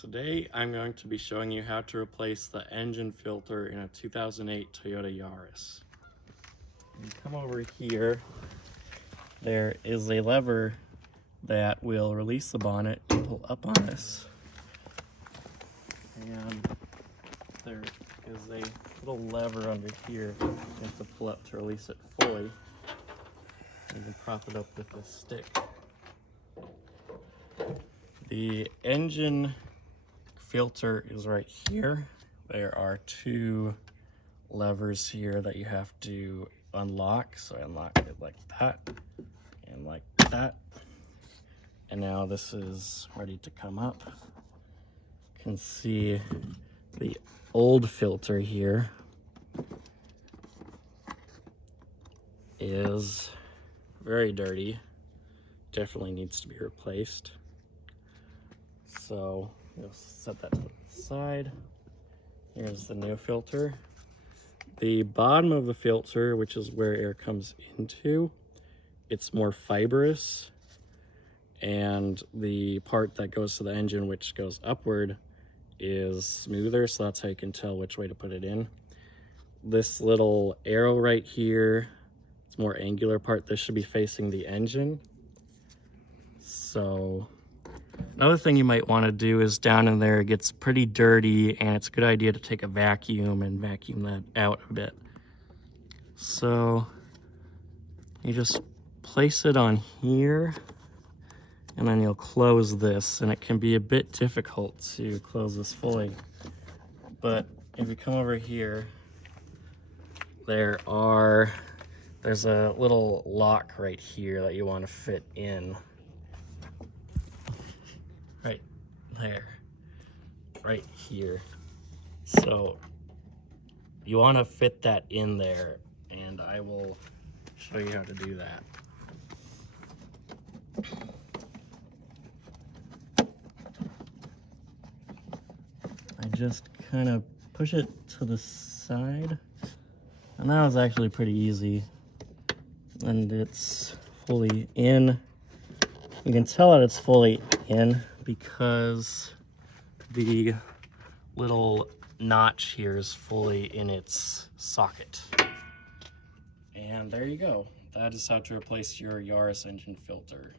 Today I'm going to be showing you how to replace the engine filter in a 2008 Toyota Yaris. You come over here, there is a lever that will release the bonnet and pull up on this. And there is a little lever under here you have to pull up to release it fully. You can prop it up with a stick. The engine filter is right here. There are two levers here that you have to unlock. So I unlock it like that and like that. And now this is ready to come up. You can see the old filter here is very dirty. Definitely needs to be replaced. So we'll set that to the side. Here's the new filter. The bottom of the filter, which is where air comes into, it's more fibrous, and the part that goes to the engine, which goes upward, is smoother, so that's how you can tell which way to put it in. This little arrow right here, it's more angular part. This should be facing the engine. So another thing you might want to do is down in there, it gets pretty dirty, and it's a good idea to take a vacuum and vacuum that out a bit. So you just place it on here, and then you'll close this, and it can be a bit difficult to close this fully. But if you come over here, there's a little lock right here that you want to fit in. Right there, right here. So you want to fit that in there, and I will show you how to do that. I just kind of push it to the side, and that was actually pretty easy. And it's fully in. You can tell that it's fully in because the little notch here is fully in its socket. And there you go. That is how to replace your Yaris engine filter.